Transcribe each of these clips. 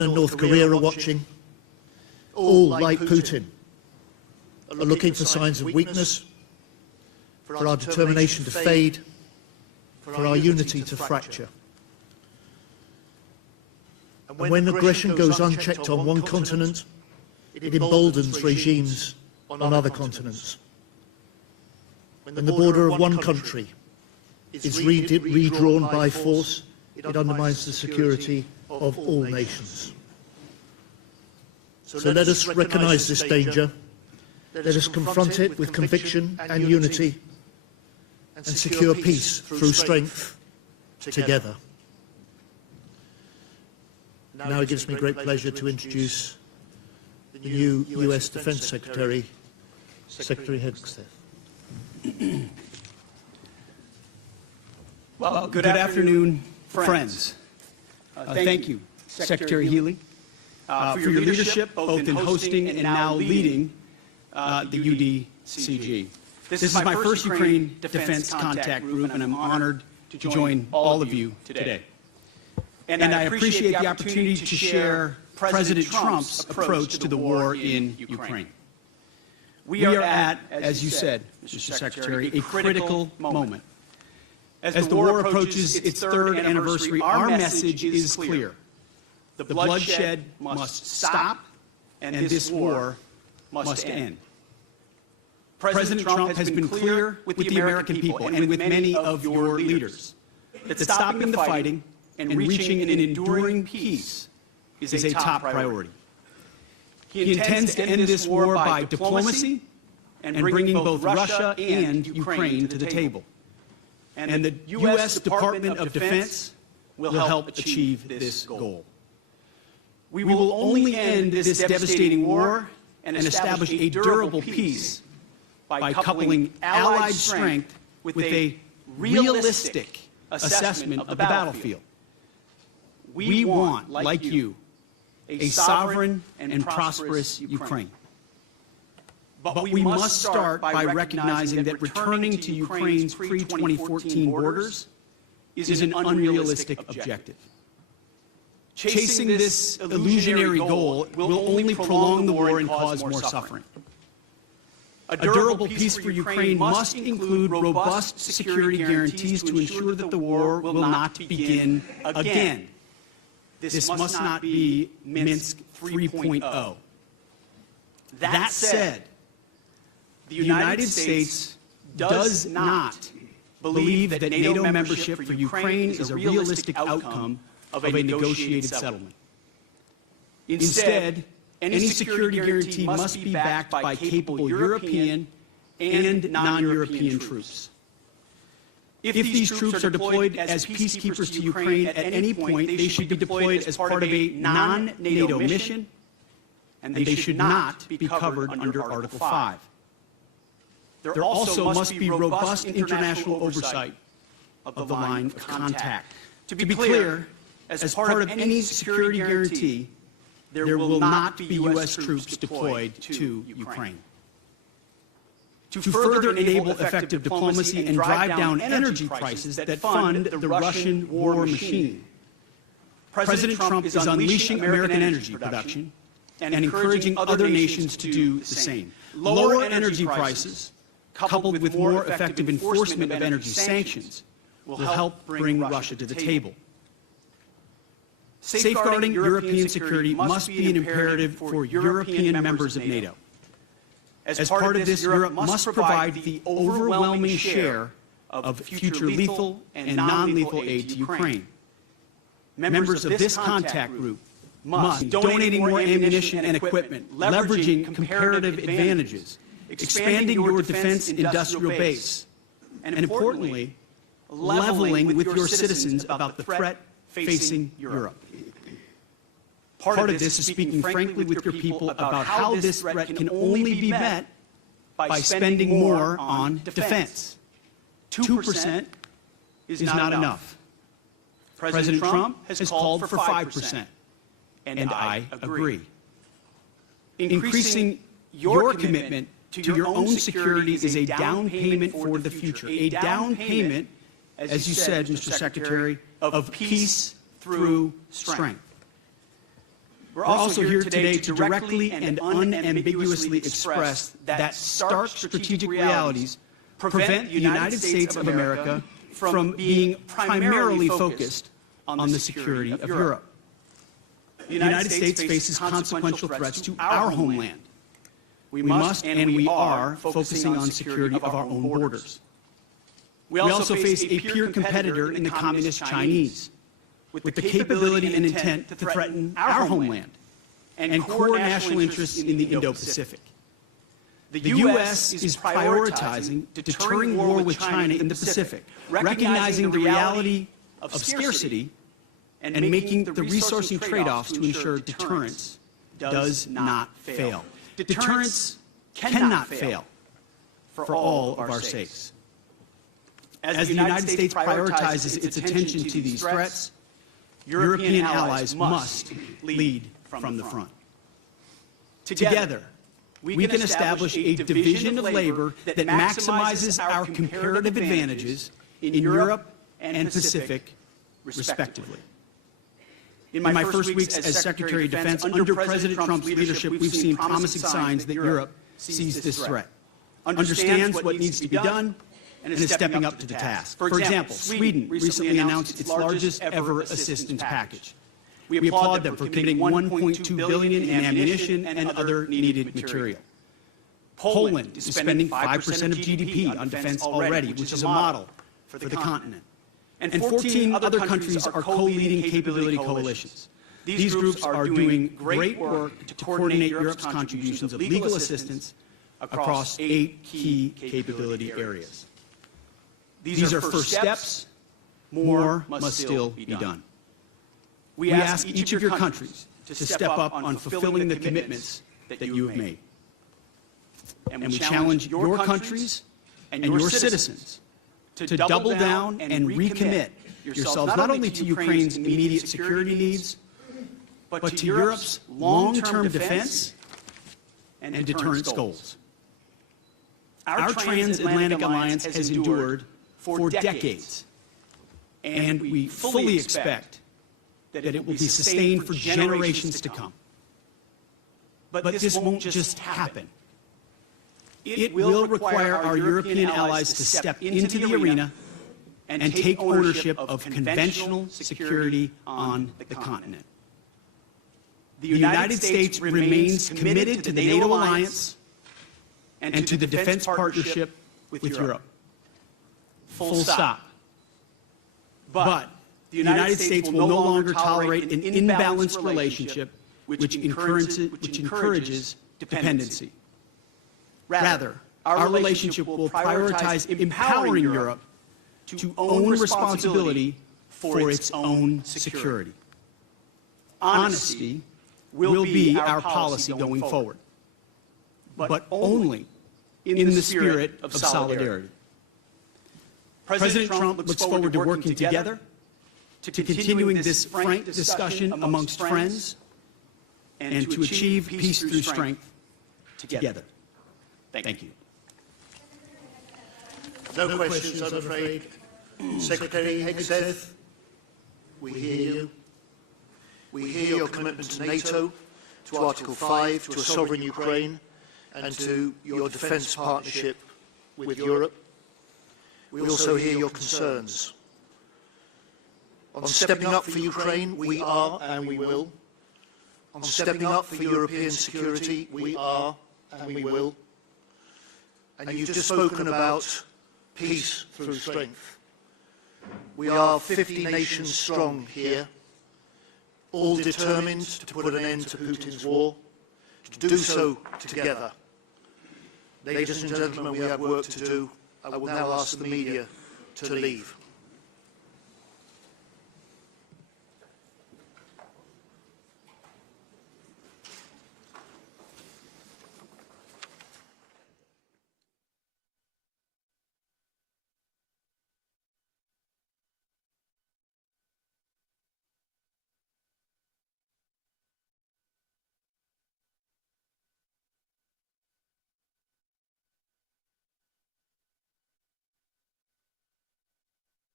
and North Korea are watching. All, like Putin, are looking for signs of weakness, for our determination to fade, for our unity to fracture. And when aggression goes unchecked on one continent, it emboldens regimes on other continents. When the border of one country is redrawn by force, it undermines the security of all nations. So let us recognise this danger, let us confront it with conviction and unity, and secure peace through strength together. Now it gives me great pleasure to introduce the new US Defense Secretary, Secretary Hegseth. Well, good afternoon, friends. Thank you, Secretary Healy, for your leadership, both in hosting and now leading the UDCG. This is my first Ukraine Defense Contact Group, and I'm honored to join all of you today. And I appreciate the opportunity to share President Trump's approach to the war in Ukraine. We are at, as you said, Mr. Secretary, a critical moment. As the war approaches its third anniversary, our message is clear. The bloodshed must stop, and this war must end. President Trump has been clear with the American people and with many of your leaders that stopping the fighting and reaching an enduring peace is a top priority. He intends to end this war by diplomacy and bringing both Russia and Ukraine to the table. And the U.S. Department of Defense will help achieve this goal. We will only end this devastating war and establish a durable peace by coupling allied strength with a realistic assessment of the battlefield. We want, like you, a sovereign and prosperous Ukraine. But we must start by recognizing that returning to Ukraine's pre-2014 borders is an unrealistic objective. Chasing this illusionary goal will only prolong the war and cause more suffering. A durable peace for Ukraine must include robust security guarantees to ensure that the war will not begin again. This must not be Minsk 3.0. That said, the United States does not believe that NATO membership for Ukraine is a realistic outcome of a negotiated settlement. Instead, any security guarantee must be backed by capable European and non-European troops. If these troops are deployed as peacekeepers to Ukraine at any point, they should be deployed as part of a non-NATO mission, and they should not be covered under Article 5. There also must be robust international oversight of the line of contact. To be clear, as part of any security guarantee, there will not be U.S. troops deployed to Ukraine. To further enable effective diplomacy and drive down energy prices that fund the Russian war machine, President Trump is unleashing American energy production and encouraging other nations to do the same. Lower energy prices, coupled with more effective enforcement of energy sanctions, will help bring Russia to the table. Safeguarding European security must be an imperative for European members of NATO. As part of this, Europe must provide the overwhelming share of future lethal and non-lethal aid to Ukraine. Members of this contact group must, donating more ammunition and equipment, leveraging comparative advantages, expanding your defense industrial base, and importantly, leveling with your citizens about the threat facing Europe. Part of this is speaking frankly with your people about how this threat can only be met by spending more on defense. 2% is not enough. President Trump has called for 5%, and I agree. Increasing your commitment to your own security is a down payment for the future, a down payment, as you said, Mr. Secretary, of peace through strength. We're also here today to directly and unambiguously express that stark strategic realities prevent the United States of America from being primarily focused on the security of Europe. The United States faces consequential threats to our homeland. We must and we are focusing on security of our own borders. We also face a peer competitor in the Communist Chinese, with the capability and intent to threaten our homeland and core national interests in the Indo-Pacific. The U.S. is prioritizing deterring war with China in the Pacific, recognizing the reality of scarcity and making the resourcing trade-offs to ensure deterrence does not fail. Deterrence cannot fail for all of our sakes. As the United States prioritizes its attention to these threats, European allies must lead from the front. Together, we can establish a division of labor that maximizes our comparative advantages in Europe and Pacific, respectively. In my first weeks as Secretary of Defense under President Trump's leadership, we've seen promising signs that Europe sees this threat, understands what needs to be done, and is stepping up to the task. For example, Sweden recently announced its largest ever assistance package. We applaud them for committing $1.2 billion in ammunition and other needed material. Poland is spending 5% of GDP on defense already, which is a model for the continent. And 14 other countries are co-leading capability coalitions. These groups are doing great work to coordinate Europe's contributions of legal assistance across 8 key capability areas. These are first steps. More must still be done. We ask each of your countries to step up on fulfilling the commitments that you have made. And we challenge your countries and your citizens to double down and recommit yourselves not only to Ukraine's immediate security needs, but to Europe's long-term defense and deterrence goals. Our transatlantic alliance has endured for decades, and we fully expect that it will be sustained for generations to come. But this won't just happen. It will require our European allies to step into the arena and take ownership of conventional security on the continent. The United States remains committed to the NATO alliance and to the defense partnership with Europe. Full stop. But the United States will no longer tolerate an imbalanced relationship which encourages dependency. Rather, our relationship will prioritize empowering Europe to own responsibility for its own security. Honesty will be our policy going forward, but only in the spirit of solidarity. President Trump looks forward to working together, to continuing this frank discussion amongst friends, and to achieve peace through strength together. Thank you. No questions, I'm afraid. Secretary Hegseth, we hear you. We hear your commitment to NATO, to Article 5, to a sovereign Ukraine, and to your defence partnership with Europe. We also hear your concerns. On stepping up for Ukraine, we are and we will. On stepping up for European security, we are and we will. And you've just spoken about peace through strength. We are 50 nations strong here, all determined to put an end to Putin's war, to do so together. Ladies and gentlemen, we have work to do. I will now ask the media to leave.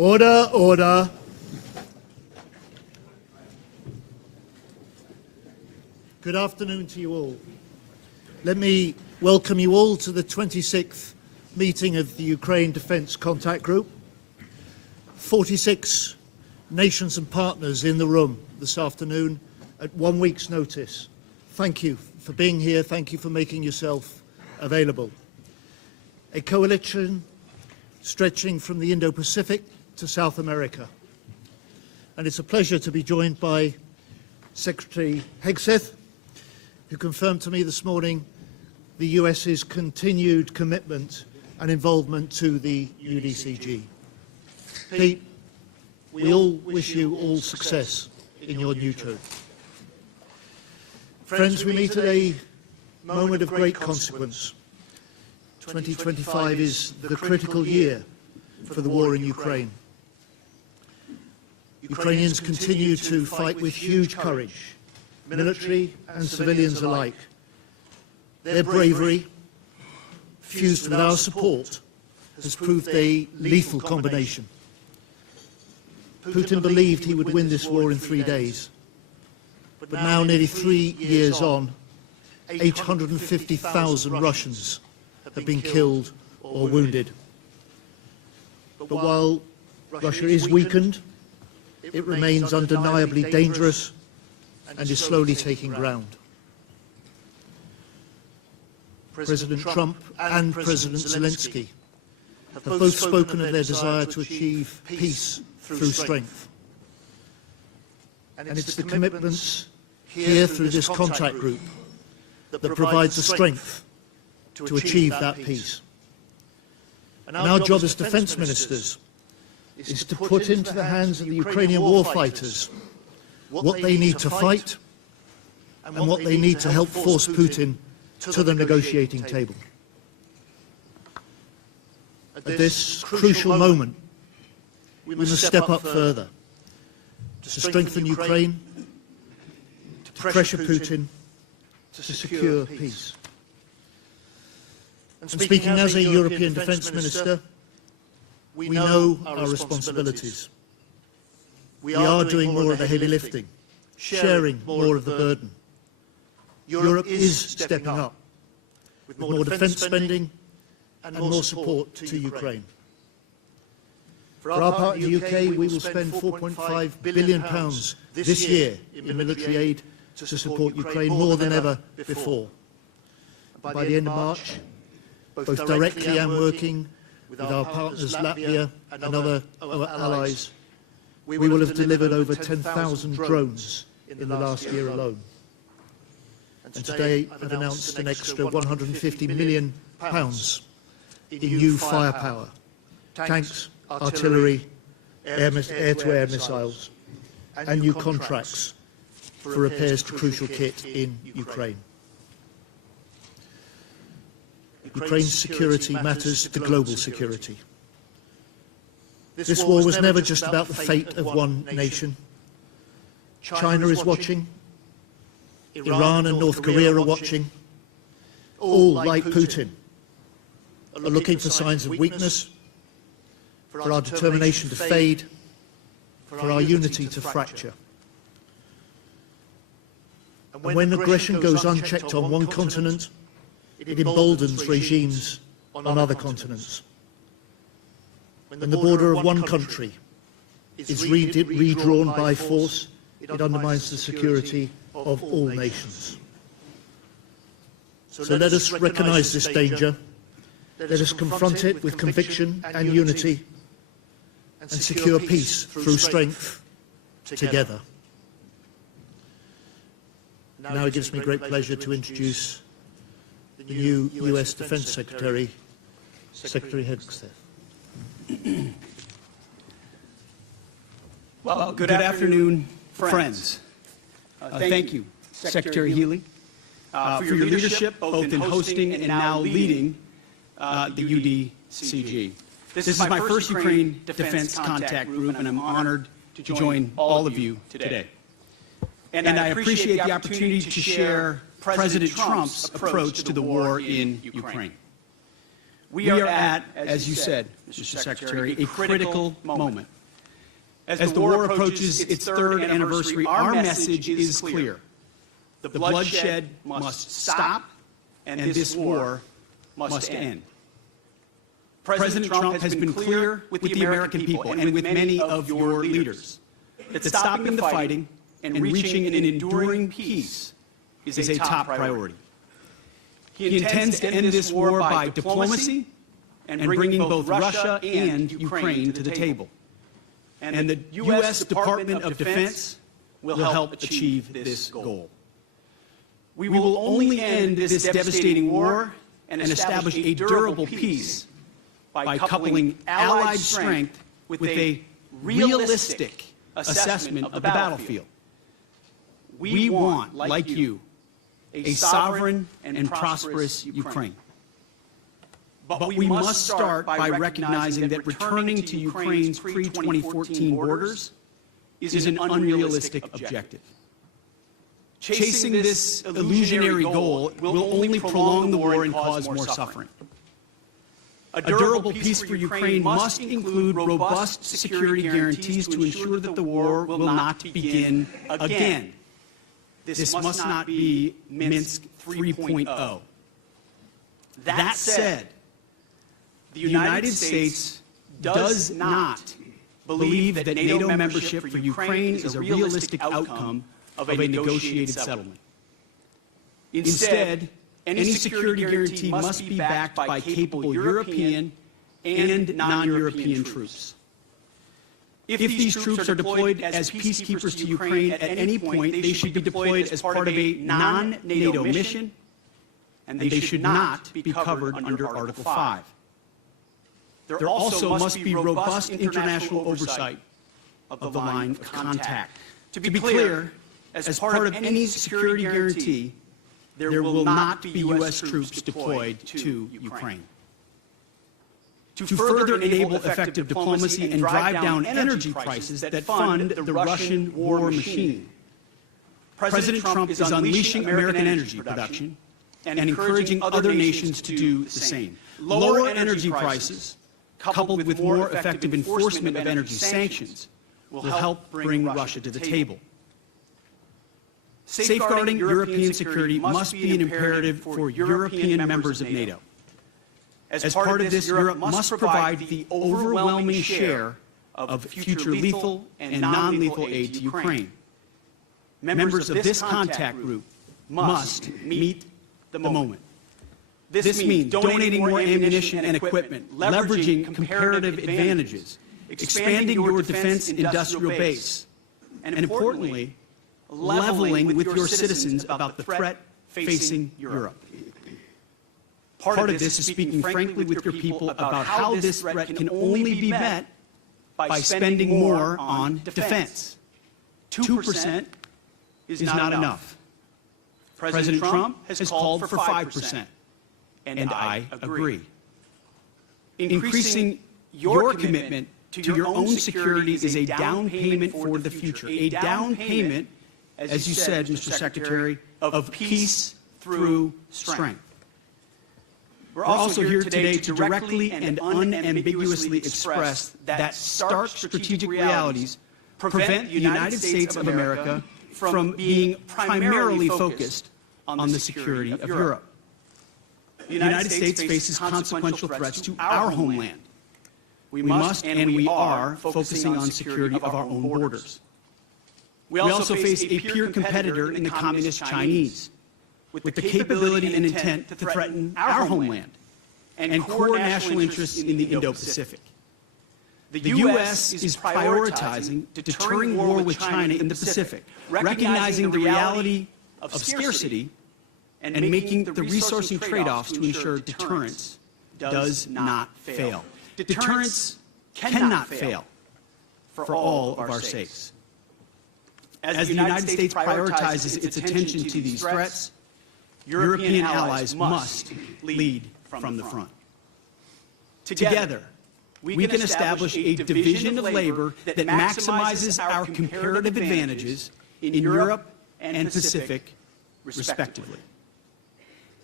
Order, order. Good afternoon to you all. Let me welcome you all to the 26th meeting of the Ukraine Defence Contact Group. 46 nations and partners in the room this afternoon at 1 week's notice. Thank you for being here. Thank you for making yourself available. A coalition stretching from the Indo-Pacific to South America. And it's a pleasure to be joined by Secretary Hegseth, who confirmed to me this morning the US's continued commitment and involvement to the UDCG. Pete, we all wish you all success in your new term. Friends, we meet at a moment of great consequence. 2025 is the critical year for the war in Ukraine. Ukrainians continue to fight with huge courage, military and civilians alike. Their bravery, fused with our support, has proved a lethal combination. Putin believed he would win this war in 3 days. But now, nearly 3 years on, 850,000 Russians have been killed or wounded. But while Russia is weakened, it remains undeniably dangerous and is slowly taking ground. President Trump and President Zelensky have both spoken of their desire to achieve peace through strength. And it's the commitments here through this contact group that provides the strength to achieve that peace. And our job as defence ministers is to put into the hands of the Ukrainian warfighters what they need to fight and what they need to help force Putin to the negotiating table. At this crucial moment, we must step up further to strengthen Ukraine, to pressure Putin, to secure peace. And speaking as a European Defence Minister, we know our responsibilities. We are doing more of the heavy lifting, sharing more of the burden. Europe is stepping up with more defence spending and more support to Ukraine. For our part in the UK, we will spend £4.5 billion this year in military aid to support Ukraine more than ever before. By the end of March, both directly and working with our partners Latvia and other allies, we will have delivered over 10,000 drones in the last year alone. And today I've announced an extra £150 million in new firepower, tanks, artillery, air-to-air missiles, and new contracts for repairs to crucial kit in Ukraine. Ukraine's security matters to global security. This war was never just about the fate of one nation. China is watching. Iran and North Korea are watching. All, like Putin, are looking for signs of weakness, for our determination to fade, for our unity to fracture. And when aggression goes unchecked on one continent, it emboldens regimes on other continents. When the border of one country is redrawn by force, it undermines the security of all nations. So let us recognise this danger, let us confront it with conviction and unity, and secure peace through strength together. Now it gives me great pleasure to introduce the new US Defence Secretary, Secretary Hegseth. Well, good afternoon, friends. Thank you, Secretary Healy, for your leadership both in hosting and now leading the UDCG. This is my first Ukraine Defense Contact Group, and I'm honored to join all of you today. And I appreciate the opportunity to share President Trump's approach to the war in Ukraine. We are at, as you said, Mr. Secretary, a critical moment. As the war approaches its third anniversary, our message is clear. The bloodshed must stop, and this war must end. President Trump has been clear with the American people and with many of your leaders that stopping the fighting and reaching an enduring peace is a top priority. He intends to end this war by diplomacy and bringing both Russia and Ukraine to the table. And the U.S. Department of Defense will help achieve this goal. We will only end this devastating war and establish a durable peace by coupling allied strength with a realistic assessment of the battlefield. We want, like you, a sovereign and prosperous Ukraine. But we must start by recognizing that returning to Ukraine's pre-2014 borders is an unrealistic objective. Chasing this illusionary goal will only prolong the war and cause more suffering. A durable peace for Ukraine must include robust security guarantees to ensure that the war will not begin again. This must not be Minsk 3.0. That said, the United States does not believe that NATO membership for Ukraine is a realistic outcome of a negotiated settlement. Instead, any security guarantee must be backed by capable European and non-European troops. If these troops are deployed as peacekeepers to Ukraine at any point, they should be deployed as part of a non-NATO mission, and they should not be covered under Article 5. There also must be robust international oversight of the line of contact. To be clear, as part of any security guarantee, there will not be U.S. troops deployed to Ukraine. To further enable effective diplomacy and drive down energy prices that fund the Russian war machine, President Trump is unleashing American energy production and encouraging other nations to do the same. Lower energy prices, coupled with more effective enforcement of energy sanctions, will help bring Russia to the table. Safeguarding European security must be an imperative for European members of NATO. As part of this, Europe must provide the overwhelming share of future lethal and non-lethal aid to Ukraine. Members of this contact group must meet the moment. This means donating more ammunition and equipment, leveraging comparative advantages, expanding your defense industrial base, and importantly, leveling with your citizens about the threat facing Europe. Part of this is speaking frankly with your people about how this threat can only be met by spending more on defense. 2% is not enough. President Trump has called for 5%, and I agree. Increasing your commitment to your own security is a down payment for the future, a down payment, as you said, Mr. Secretary, of peace through strength. We're also here today to directly and unambiguously express that stark strategic realities prevent the United States of America from being primarily focused on the security of Europe. The United States faces consequential threats to our homeland. We must and we are focusing on security of our own borders. We also face a peer competitor in the communist Chinese, with the capability and intent to threaten our homeland and core national interests in the Indo-Pacific. The U.S. is prioritizing deterring war with China in the Pacific, recognizing the reality of scarcity and making the resourcing trade-offs to ensure deterrence does not fail. Deterrence cannot fail for all of our sakes. As the United States prioritizes its attention to these threats, European allies must lead from the front. Together, we can establish a division of labor that maximizes our comparative advantages in Europe and Pacific, respectively.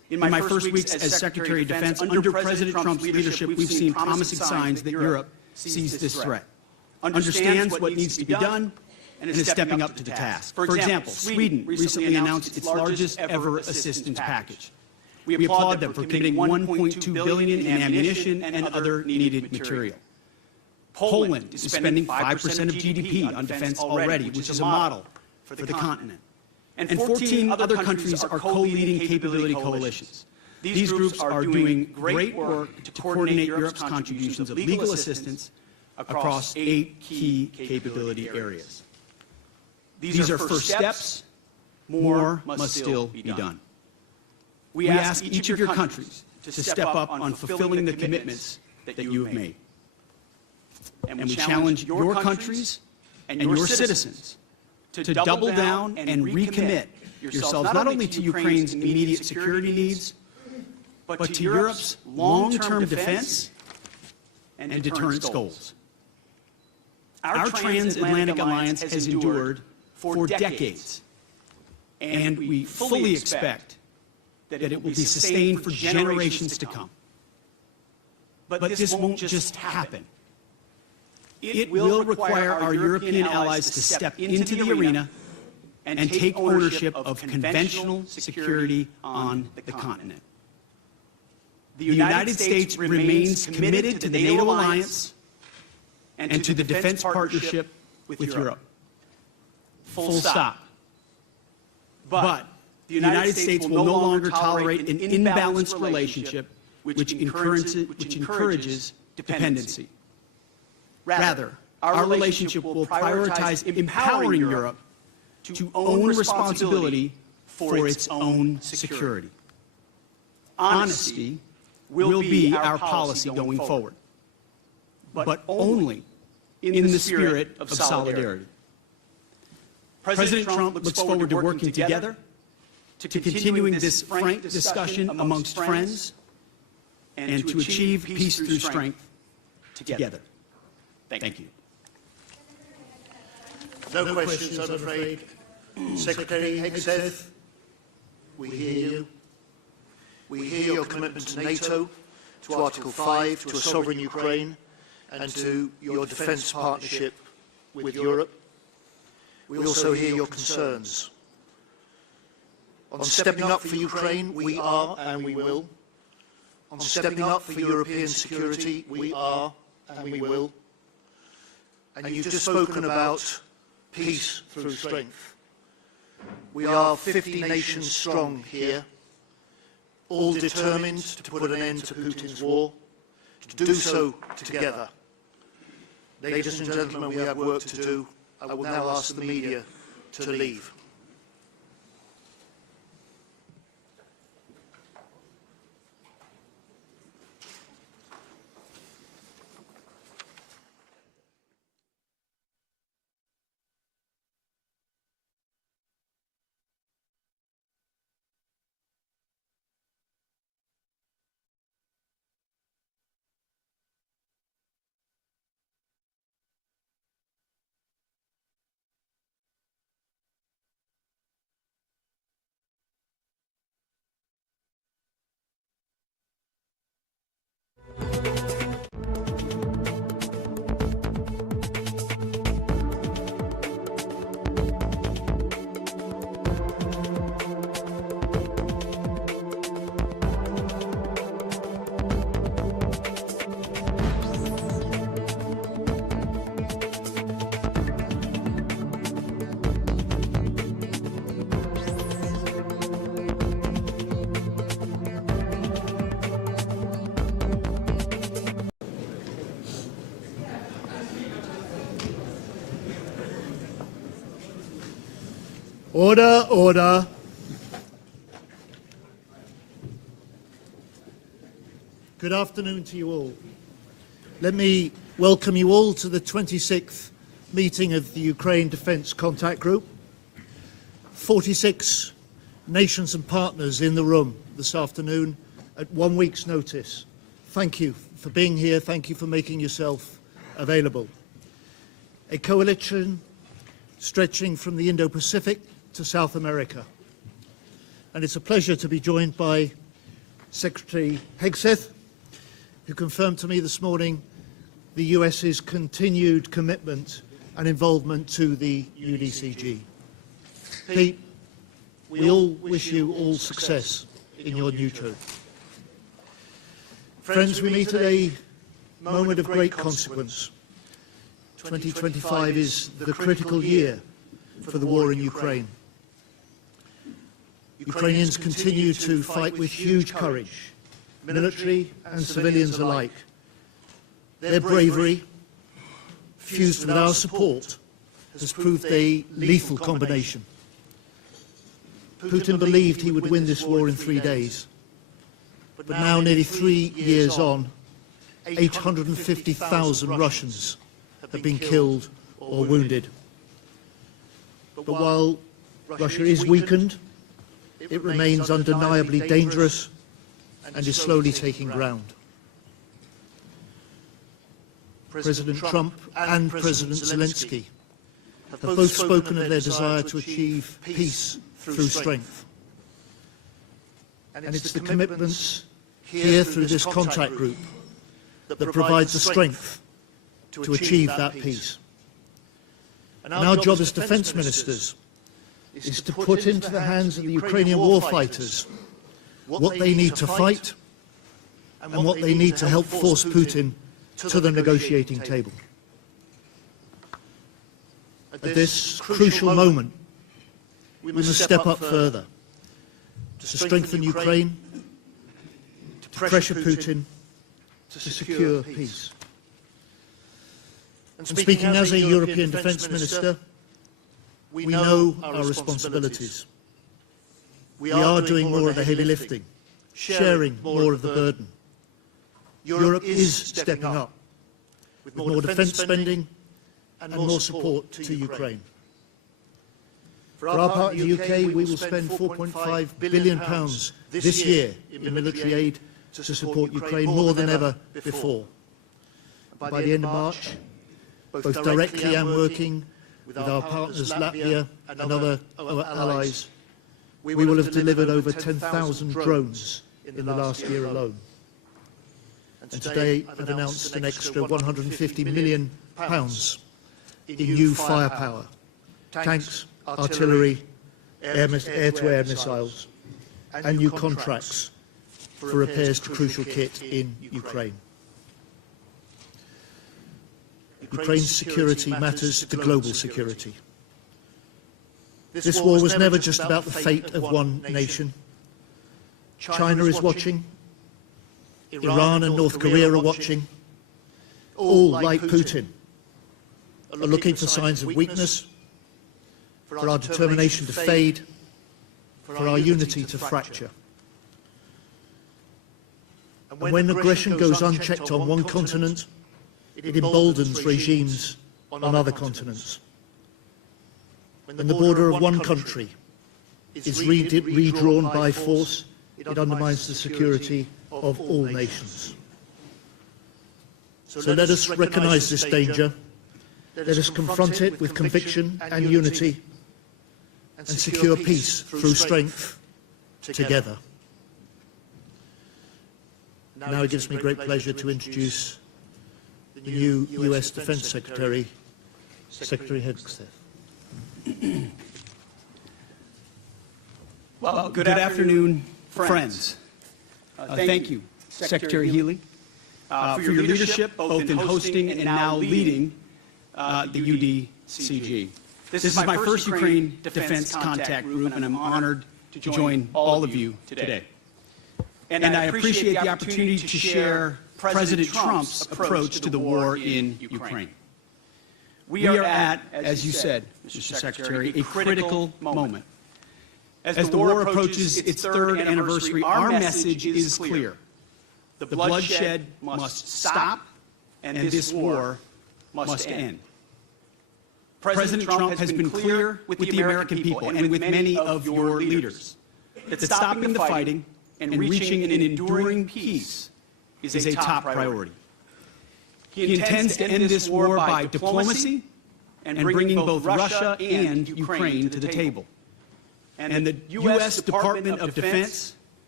In my first weeks as Secretary of Defense, under President Trump's leadership, we've seen promising signs that Europe sees this threat, understands what needs to be done, and is stepping up to the task. For example, Sweden recently announced its largest ever assistance package. We applaud them for committing $1.2 billion in ammunition and other needed material. Poland is spending 5% of GDP on defense already, which is a model for the continent. And 14 other countries are co-leading capability coalitions. These groups are doing great work to coordinate Europe's contributions of legal assistance across 8 key capability areas. These are first steps. More must still be done. We ask each of your countries to step up on fulfilling the commitments that you have made. And we challenge your countries and your citizens to double down and recommit yourselves not only to Ukraine's immediate security needs, but to Europe's long-term defense and deterrence goals. Our transatlantic alliance has endured for decades, and we fully expect that it will be sustained for generations to come. But this won't just happen. It will require our European allies to step into the arena and take ownership of conventional security on the continent. The United States remains committed to the NATO alliance and to the defense partnership with Europe. Full stop. But the United States will no longer tolerate an imbalanced relationship which encourages dependency. Rather, our relationship will prioritize empowering Europe to own responsibility for its own security. Honesty will be our policy going forward, but only in the spirit of solidarity. President Trump looks forward to working together, to continuing this frank discussion amongst friends, and to achieve peace through strength together. Thank you. No questions, I'm afraid. Secretary Hegseth, we hear you. We hear your commitment to NATO, to Article 5, to a sovereign Ukraine, and to your defence partnership with Europe. We also hear your concerns. On stepping up for Ukraine, we are and we will. On stepping up for European security, we are and we will. And you've just spoken about peace through strength. We are 50 nations strong here, all determined to put an end to Putin's war, to do so together. Ladies and gentlemen, we have work to do. I will now ask the media to leave. Order, order. Good afternoon to you all. Let me welcome you all to the 26th meeting of the Ukraine Defence Contact Group. 46 nations and partners in the room this afternoon at 1 week's notice. Thank you for being here. Thank you for making yourself available. A coalition stretching from the Indo-Pacific to South America. And it's a pleasure to be joined by Secretary Hegseth, who confirmed to me this morning the US's continued commitment and involvement to the UDCG. Pete, we all wish you all success in your new job. Friends, we meet at a moment of great consequence. 2025 is the critical year for the war in Ukraine. Ukrainians continue to fight with huge courage, military and civilians alike. Their bravery, fused with our support, has proved a lethal combination. Putin believed he would win this war in 3 days. But now, nearly 3 years on, 850,000 Russians have been killed or wounded. But while Russia is weakened, it remains undeniably dangerous and is slowly taking ground. President Trump and President Zelensky have both spoken of their desire to achieve peace through strength. And it's the commitments here through this contact group that provides the strength to achieve that peace. And our job as defence ministers is to put into the hands of the Ukrainian warfighters what they need to fight and what they need to help force Putin to the negotiating table. At this crucial moment, we must step up further to strengthen Ukraine, to pressure Putin, to secure peace. And speaking as a European Defence Minister, we know our responsibilities. We are doing more of the heavy lifting, sharing more of the burden. Europe is stepping up with more defence spending and more support to Ukraine. For our part in the UK, we will spend £4.5 billion this year in military aid to support Ukraine more than ever before. By the end of March, both directly and working with our partners Latvia and other allies, we will have delivered over 10,000 drones in the last year alone. And today I've announced an extra £150 million in new firepower, tanks, artillery, air-to-air missiles, and new contracts for repairs to crucial kit in Ukraine. Ukraine's security matters to global security. This war was never just about the fate of one nation. China is watching. Iran and North Korea are watching. All, like Putin, are looking for signs of weakness, for our determination to fade, for our unity to fracture. And when aggression goes unchecked on one continent, it emboldens regimes on other continents. When the border of one country is redrawn by force, it undermines the security of all nations. So let us recognise this danger, let us confront it with conviction and unity, and secure peace through strength together. Now it gives me great pleasure to introduce the new US Defence Secretary, Secretary Hegseth. Well, good afternoon, friends. Thank you, Secretary Healy, for your leadership both in hosting and now leading the UDCG. This is my first Ukraine Defense Contact Group, and I'm honored to join all of you today. And I appreciate the opportunity to share President Trump's approach to the war in Ukraine. We are at, as you said, Mr. Secretary, a critical moment. As the war approaches its third anniversary, our message is clear. The bloodshed must stop, and this war must end. President Trump has been clear with the American people and with many of your leaders that stopping the fighting and reaching an enduring peace is a top priority. He intends to end this war by diplomacy and bringing both Russia and Ukraine to the table. And the U.S. Department of Defense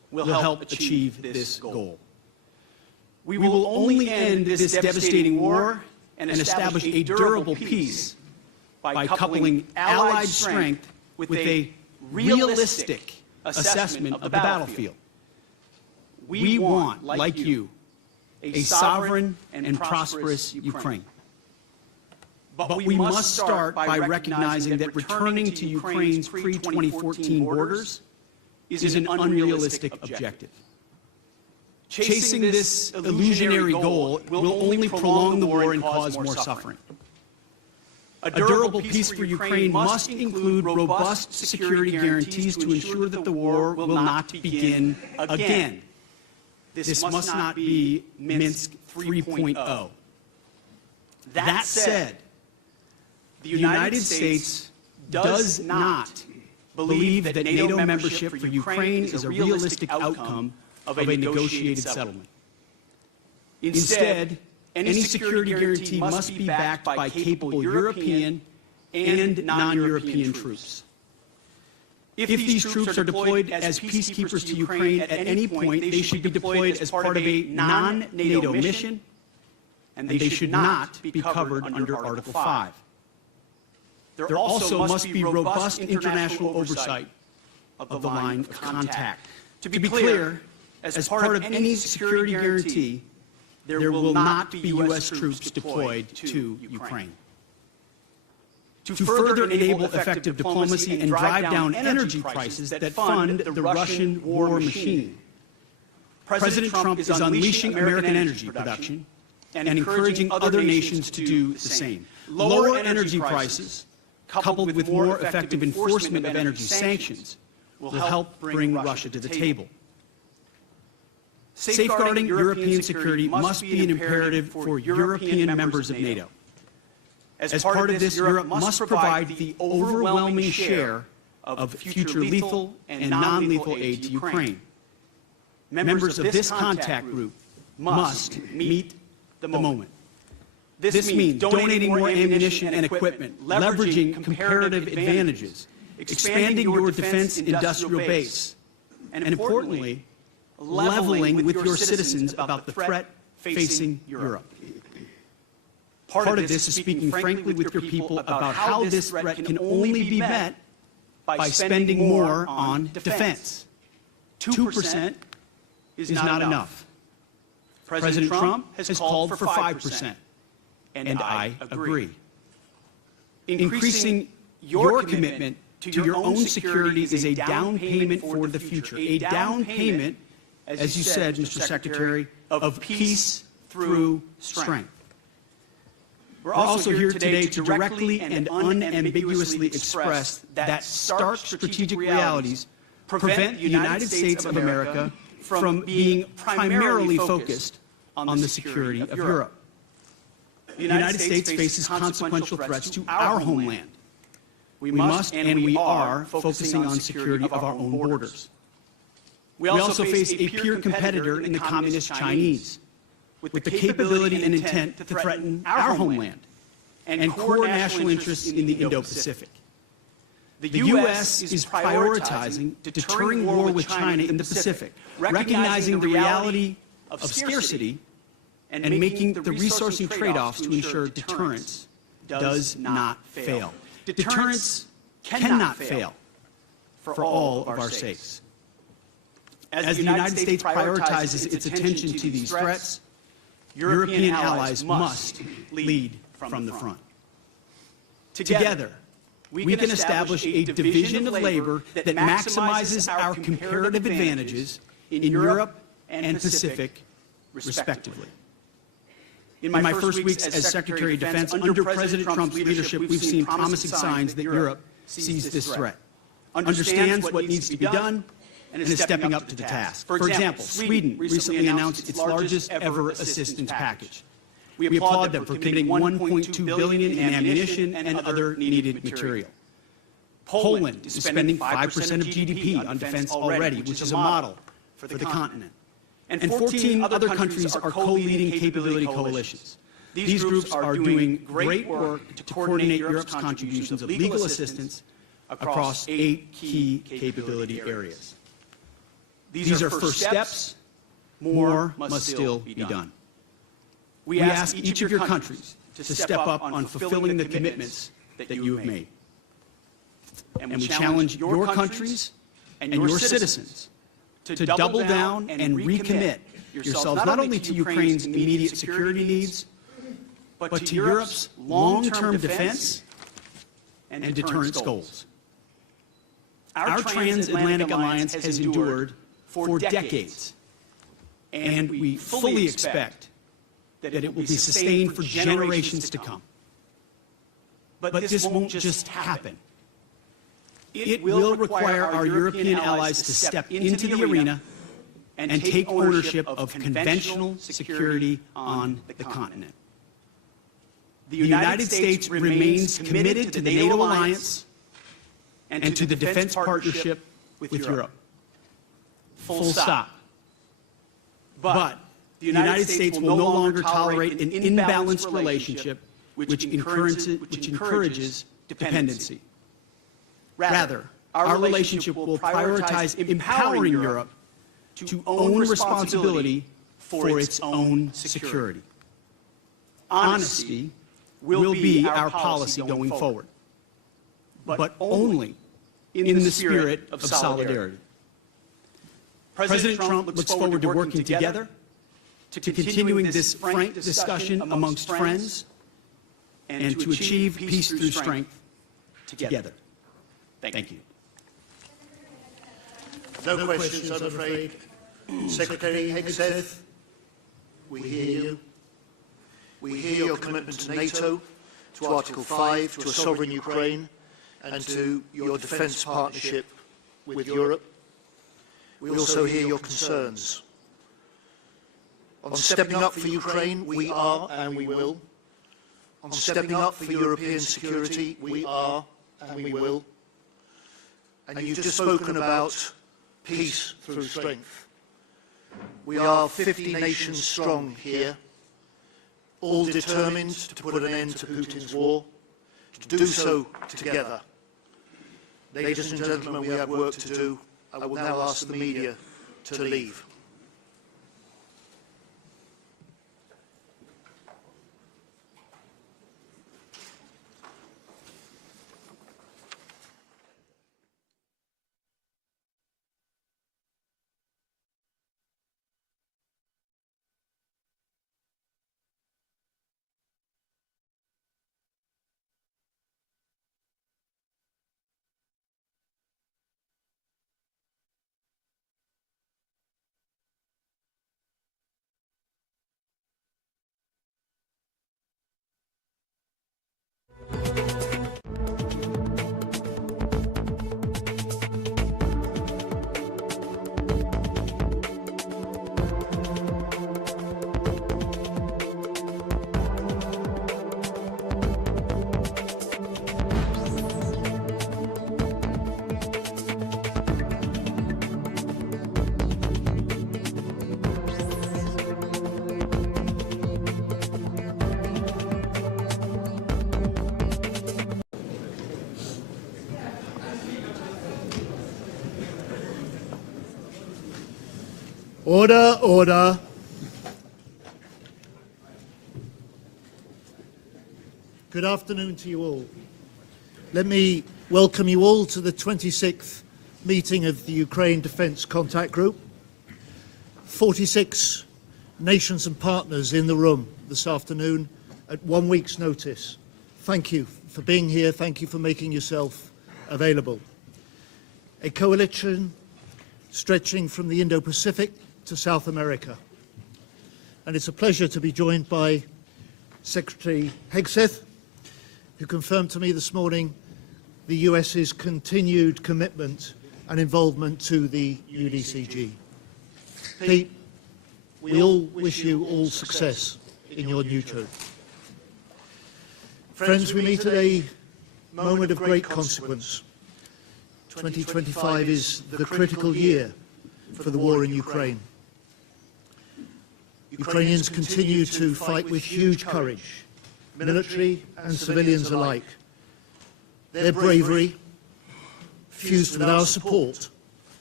will help achieve this goal. We will only end this devastating war and establish a durable peace by coupling Allied strength with a realistic assessment of the battlefield. We want, like you, a sovereign and prosperous Ukraine. But we must start by recognizing that returning to Ukraine's pre-2014 borders is an unrealistic objective. Chasing this illusionary goal will only prolong the war and cause more suffering. A durable peace for Ukraine must include robust security guarantees to ensure that the war will not begin again. This must not be Minsk 3.0. That said, the United States does not believe that NATO membership for Ukraine is a realistic outcome of a negotiated settlement. Instead, any security guarantee must be backed by capable European and non-European troops. If these troops are deployed as peacekeepers to Ukraine at any point, they should be deployed as part of a non-NATO mission, and they should not be covered under Article 5. There also must be robust international oversight of the line of contact. To be clear, as part of any security guarantee, there will not be U.S. troops deployed to Ukraine. To further enable effective diplomacy and drive down energy prices that fund the Russian war machine, President Trump is unleashing American energy production and encouraging other nations to do the same. Lower energy prices, coupled with more effective enforcement of energy sanctions, will help bring Russia to the table. Safeguarding European security must be an imperative for European members of NATO. As part of this, Europe must provide the overwhelming share of future lethal and non-lethal aid to Ukraine. Members of this contact group must meet the moment. This means donating more ammunition and equipment, leveraging comparative advantages, expanding your defense industrial base, and importantly, leveling with your citizens about the threat facing Europe. Part of this is speaking frankly with your people about how this threat can only be met by spending more on defense. 2% is not enough. President Trump has called for 5%, and I agree. Increasing your commitment to your own security is a down payment for the future, a down payment, as you said, Mr. Secretary, of peace through strength. We're also here today to directly and unambiguously express that stark strategic realities prevent the United States of America from being primarily focused on the security of Europe. The United States faces consequential threats to our homeland. We must and we are focusing on security of our own borders. We also face a peer competitor in the Communist Chinese, with the capability and intent to threaten our homeland and core national interests in the Indo-Pacific. The U.S. is prioritizing deterring war with China in the Pacific, recognizing the reality of scarcity and making the resourcing trade-offs to ensure deterrence does not fail. Deterrence cannot fail for all of our sakes. As the United States prioritizes its attention to these threats, European allies must lead from the front. Together, we can establish a division of labor that maximizes our comparative advantages in Europe and Pacific, respectively. In my first weeks as Secretary of Defense under President Trump's leadership, we've seen promising signs that Europe sees this threat, understands what needs to be done, and is stepping up to the task. For example, Sweden recently announced its largest ever assistance package. We applaud them for committing $1.2 billion in ammunition and other needed material. Poland is spending 5% of GDP on defense already, which is a model for the continent. And 14 other countries are co-leading capability coalitions. These groups are doing great work to coordinate Europe's contributions of legal assistance across 8 key capability areas. These are first steps. More must still be done. We ask each of your countries to step up on fulfilling the commitments that you have made. And we challenge your countries and your citizens to double down and recommit yourselves not only to Ukraine's immediate security needs, but to Europe's long-term defense and deterrence goals. Our transatlantic alliance has endured for decades, and we fully expect that it will be sustained for generations to come. But this won't just happen. It will require our European allies to step into the arena and take ownership of conventional security on the continent. The United States remains committed to the NATO alliance and to the defense partnership with Europe. Full stop. But the United States will no longer tolerate an imbalanced relationship which encourages dependency. Rather, our relationship will prioritize empowering Europe to own responsibility for its own security. Honesty will be our policy going forward, but only in the spirit of solidarity. President Trump looks forward to working together, to continuing this frank discussion amongst friends, and to achieve peace through strength together. Thank you. No questions, I'm afraid. Secretary Hegseth, we hear you. We hear your commitment to NATO, to Article 5, to a sovereign Ukraine, and to your defence partnership with Europe. We also hear your concerns. On stepping up for Ukraine, we are and we will. On stepping up for European security, we are and we will. And you've just spoken about peace through strength. We are 50 nations strong here, all determined to put an end to Putin's war, to do so together. Ladies and gentlemen, we have work to do. I will now ask the media to leave. Order, order. Good afternoon to you all. Let me welcome you all to the 26th meeting of the Ukraine Defence Contact Group. 46 nations and partners in the room this afternoon at 1 week's notice. Thank you for being here. Thank you for making yourself available. A coalition stretching from the Indo-Pacific to South America. And it's a pleasure to be joined by Secretary Hegseth, who confirmed to me this morning the US's continued commitment and involvement to the UDCG. Pete, we all wish you all success in your new job. Friends, we meet at a moment of great consequence. 2025 is the critical year for the war in Ukraine. Ukrainians continue to fight with huge courage, military and civilians alike. Their bravery, fused with our support,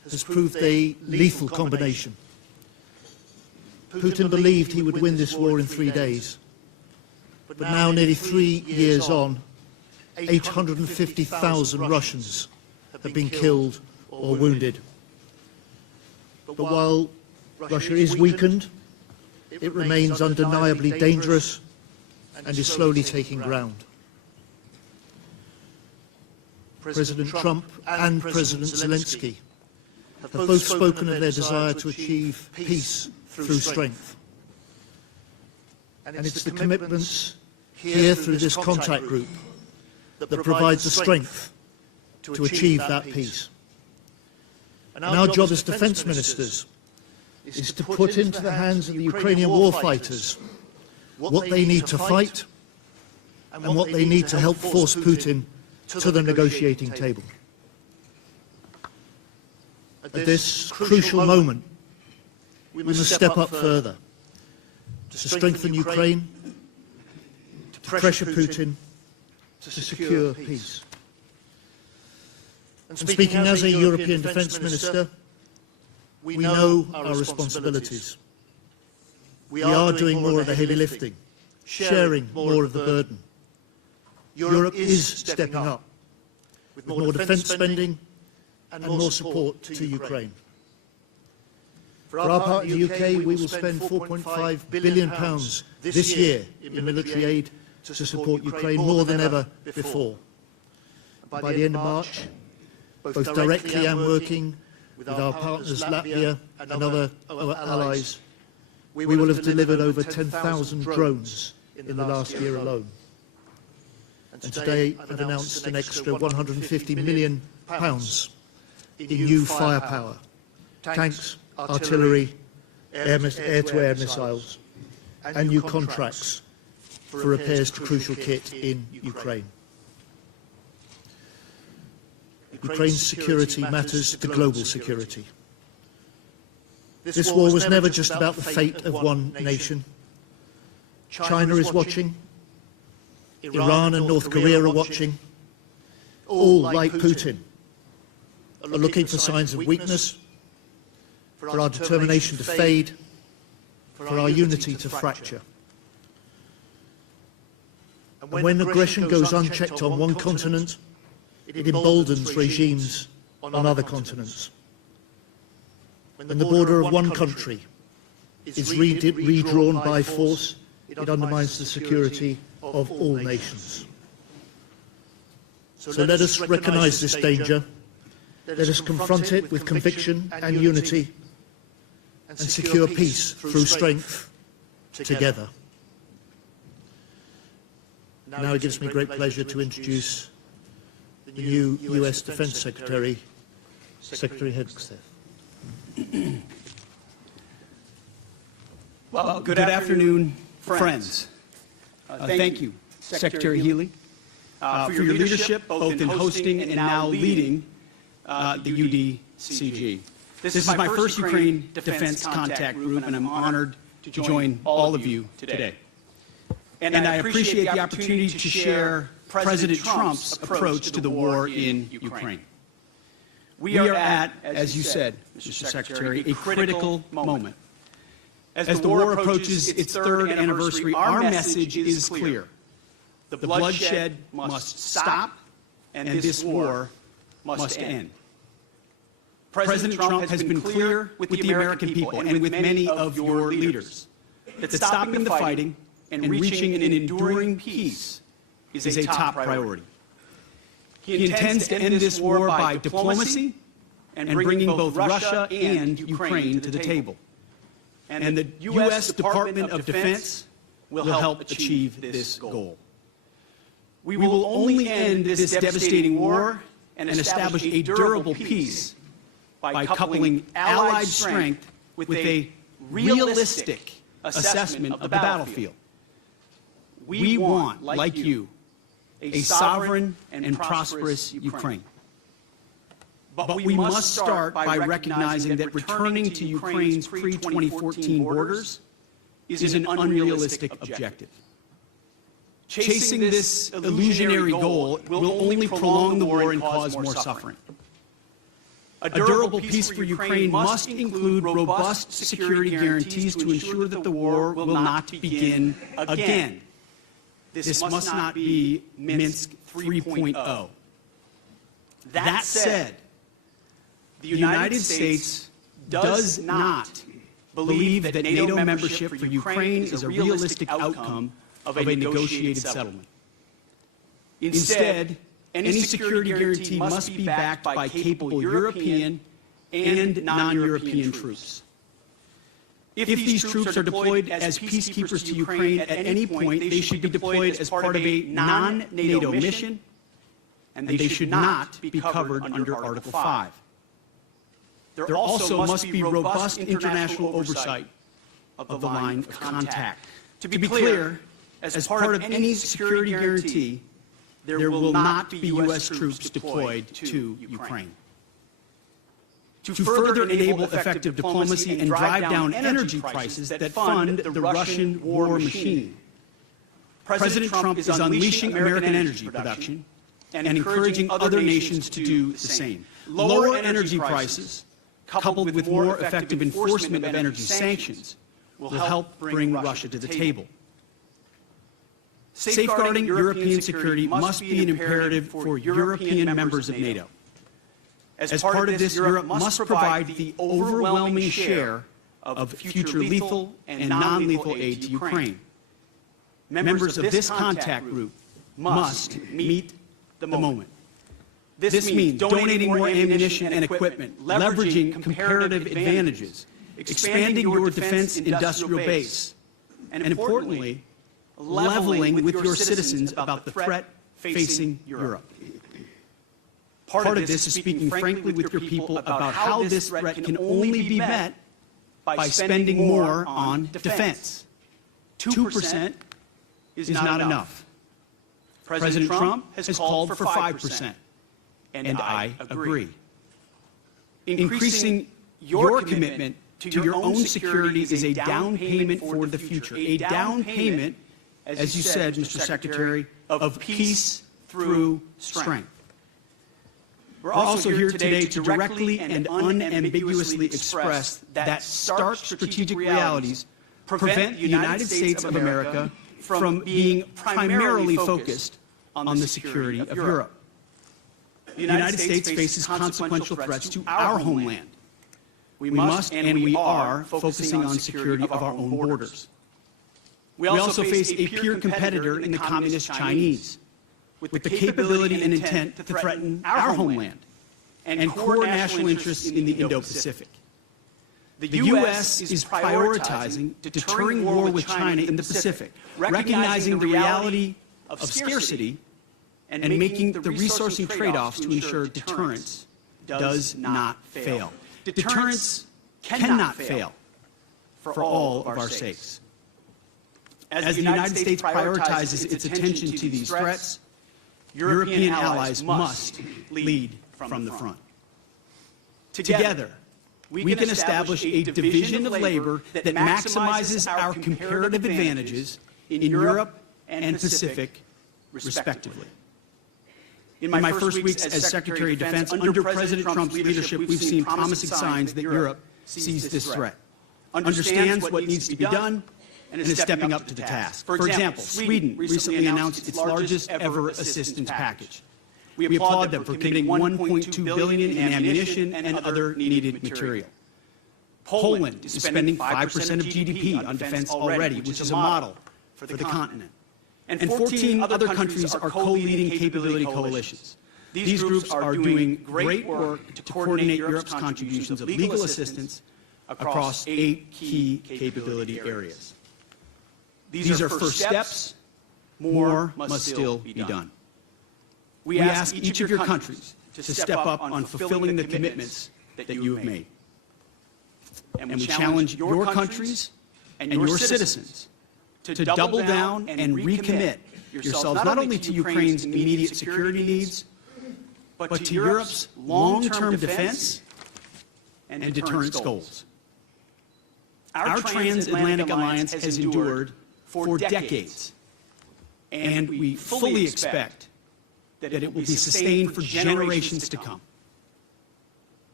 has proved a lethal combination. Putin believed he would win this war in 3 days, but now, nearly 3 years on, 850,000 Russians have been killed or wounded. But while Russia is weakened, it remains undeniably dangerous and is slowly taking ground. President Trump and President Zelensky have both spoken of their desire to achieve peace through strength. And it's the commitments here through this contact group that provides the strength to achieve that peace. And our job as defense ministers is to put into the hands of the Ukrainian warfighters what they need to fight and what they need to help force Putin to the negotiating table. At this crucial moment, we must step up further to strengthen Ukraine, to pressure Putin, to secure peace. And speaking as a European defence minister, we know our responsibilities. We are doing more of the heavy lifting, sharing more of the burden. Europe is stepping up with more defence spending and more support to Ukraine. For our part in the UK, we will spend £4.5 billion this year in military aid to support Ukraine more than ever before. By the end of March, both directly and working with our partners Latvia and other allies, we will have delivered over 10,000 drones in the last year alone. And today I've announced an extra £150 million in new firepower, tanks, artillery, air-to-air missiles, and new contracts for repairs to crucial kit in Ukraine. Ukraine's security matters to global security. This war was never just about the fate of one nation. China is watching. Iran and North Korea are watching. All, like Putin, are looking for signs of weakness, for our determination to fade, for our unity to fracture. And when aggression goes unchecked on one continent, it emboldens regimes on other continents. When the border of one country is redrawn by force, it undermines the security of all nations. So let us recognise this danger, let us confront it with conviction and unity, and secure peace through strength together. Now it gives me great pleasure to introduce the new US Defense Secretary, Secretary Hegseth. Well, good afternoon, friends. Thank you, Secretary Healy, for your leadership both in hosting and now leading the UDCG. This is my first Ukraine Defense Contact Group, and I'm honored to join all of you today. And I appreciate the opportunity to share President Trump's approach to the war in Ukraine. We are at, as you said, Mr. Secretary, a critical moment. As the war approaches its third anniversary, our message is clear. The bloodshed must stop, and this war must end. President Trump has been clear with the American people and with many of your leaders that stopping the fighting and reaching an enduring peace is a top priority. He intends to end this war by diplomacy and bringing both Russia and Ukraine to the table. And the U.S. Department of Defense will help achieve this goal. We will only end this devastating war and establish a durable peace by coupling allied strength with a realistic assessment of the battlefield. We want, like you, a sovereign and prosperous Ukraine. But we must start by recognizing that returning to Ukraine's pre-2014 borders is an unrealistic objective. Chasing this illusionary goal will only prolong the war and cause more suffering. A durable peace for Ukraine must include robust security guarantees to ensure that the war will not begin again. This must not be Minsk 3.0. That said, the United States does not believe that NATO membership for Ukraine is a realistic outcome of a negotiated settlement. Instead, any security guarantee must be backed by capable European and non-European troops. If these troops are deployed as peacekeepers to Ukraine at any point, they should be deployed as part of a non-NATO mission, and they should not be covered under Article 5. There also must be robust international oversight of the line of contact. To be clear, as part of any security guarantee, there will not be U.S. troops deployed to Ukraine. To further enable effective diplomacy and drive down energy prices that fund the Russian war machine, President Trump is unleashing American energy production and encouraging other nations to do the same. Lower energy prices, coupled with more effective enforcement of energy sanctions, will help bring Russia to the table. Safeguarding European security must be an imperative for European members of NATO. As part of this, Europe must provide the overwhelming share of future lethal and non-lethal aid to Ukraine. Members of this contact group must meet the moment. This means donating more ammunition and equipment, leveraging comparative advantages, expanding your defense industrial base, and importantly, leveling with your citizens about the threat facing Europe. Part of this is speaking frankly with your people about how this threat can only be met by spending more on defense. 2% is not enough. President Trump has called for 5%, and I agree. Increasing your commitment to your own security is a down payment for the future, a down payment, as you said, Mr. Secretary, of peace through strength. We're also here today to directly and unambiguously express that stark strategic realities prevent the United States of America from being primarily focused on the security of Europe. The United States faces consequential threats to our homeland. We must and we are focusing on security of our own borders. We also face a peer competitor in the Communist Chinese, with the capability and intent to threaten our homeland and core national interests in the Indo-Pacific. The U.S. is prioritizing deterring war with China in the Pacific, recognizing the reality of scarcity and making the resourcing trade-offs to ensure deterrence does not fail. Deterrence cannot fail for all of our sakes. As the United States prioritizes its attention to these threats, European allies must lead from the front. Together, we can establish a division of labor that maximizes our comparative advantages in Europe and Pacific, respectively. In my first weeks as Secretary of Defense under President Trump's leadership, we've seen promising signs that Europe sees this threat, understands what needs to be done, and is stepping up to the task. For example, Sweden recently announced its largest ever assistance package. We applaud them for committing $1.2 billion in ammunition and other needed material. Poland is spending 5% of GDP on defense already, which is a model for the continent. And 14 other countries are co-leading capability coalitions. These groups are doing great work to coordinate Europe's contributions of legal assistance across 8 key capability areas. These are first steps. More must still be done. We ask each of your countries to step up on fulfilling the commitments that you have made. And we challenge your countries and your citizens to double down and recommit yourselves not only to Ukraine's immediate security needs, but to Europe's long-term defense and deterrence goals. Our transatlantic alliance has endured for decades, and we fully expect that it will be sustained for generations to come.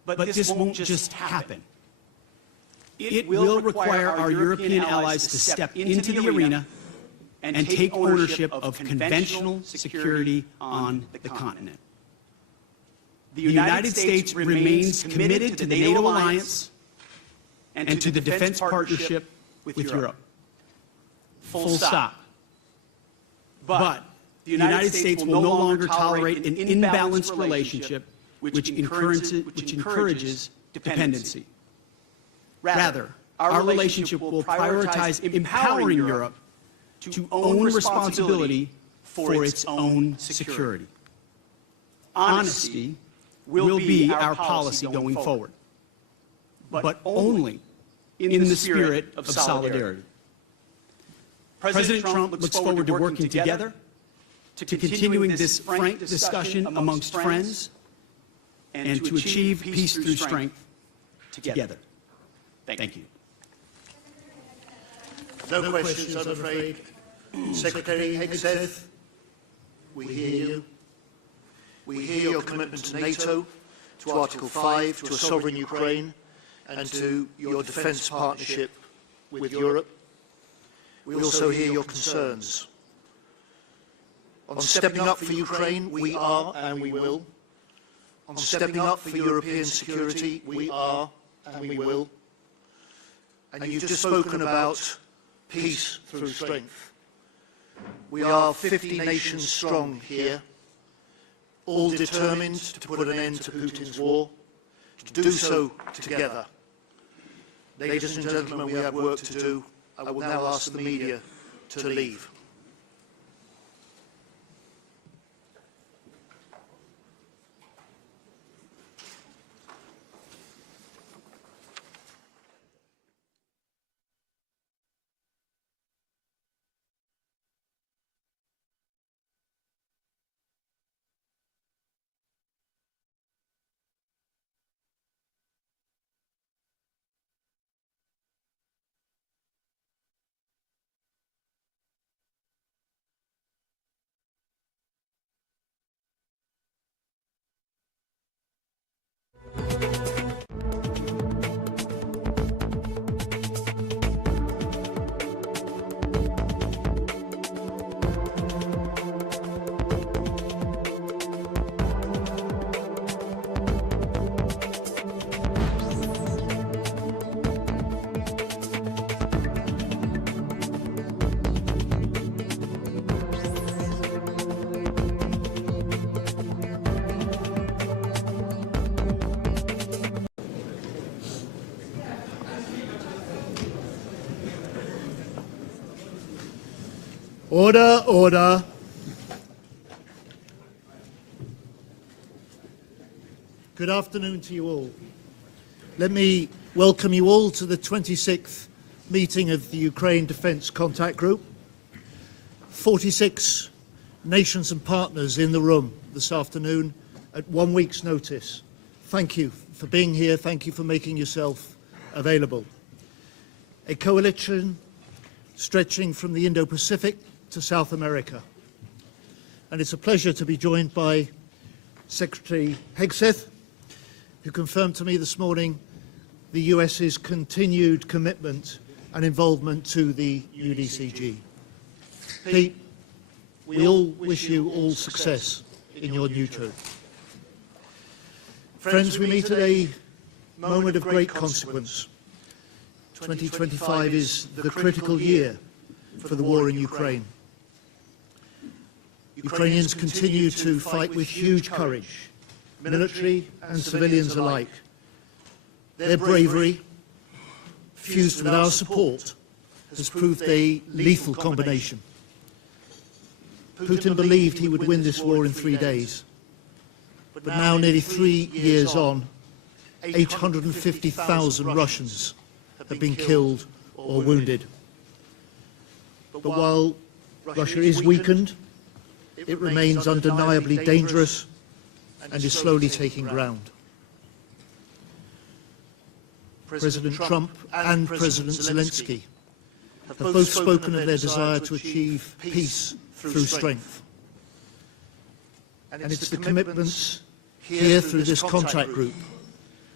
But this won't just happen. It will require our European allies to step into the arena and take ownership of conventional security on the continent. The United States remains committed to the NATO alliance and to the defense partnership with Europe. Full stop. But the United States will no longer tolerate an imbalanced relationship which encourages dependency. Rather, our relationship will prioritize empowering Europe to own responsibility for its own security. Honesty will be our policy going forward, but only in the spirit of solidarity. President Trump looks forward to working together, to continuing this frank discussion amongst friends, and to achieve peace through strength together. Thank you. No questions, I'm afraid. Secretary Hegseth, we hear you. We hear your commitment to NATO, to Article 5, to a sovereign Ukraine, and to your defence partnership with Europe. We also hear your concerns. On stepping up for Ukraine, we are and we will. On stepping up for European security, we are and we will. And you've just spoken about peace through strength. We are 50 nations strong here, all determined to put an end to Putin's war, to do so together. Ladies and gentlemen, we have work to do. I will now ask the media to leave. Order, order. Good afternoon to you all. Let me welcome you all to the 26th meeting of the Ukraine Defence Contact Group. 46 nations and partners in the room this afternoon at 1 week's notice. Thank you for being here. Thank you for making yourself available. A coalition stretching from the Indo-Pacific to South America. And it's a pleasure to be joined by Secretary Hegseth, who confirmed to me this morning the US's continued commitment and involvement to the UDCG. Pete, we all wish you all success in your new term. Friends, we meet at a moment of great consequence. 2025 is the critical year for the war in Ukraine. Ukrainians continue to fight with huge courage, military and civilians alike. Their bravery, fused with our support, has proved a lethal combination. Putin believed he would win this war in 3 days. But now, nearly 3 years on, 850,000 Russians have been killed or wounded. But while Russia is weakened, it remains undeniably dangerous and is slowly taking ground. President Trump and President Zelensky have both spoken of their desire to achieve peace through strength. And it's the commitments here through this contact group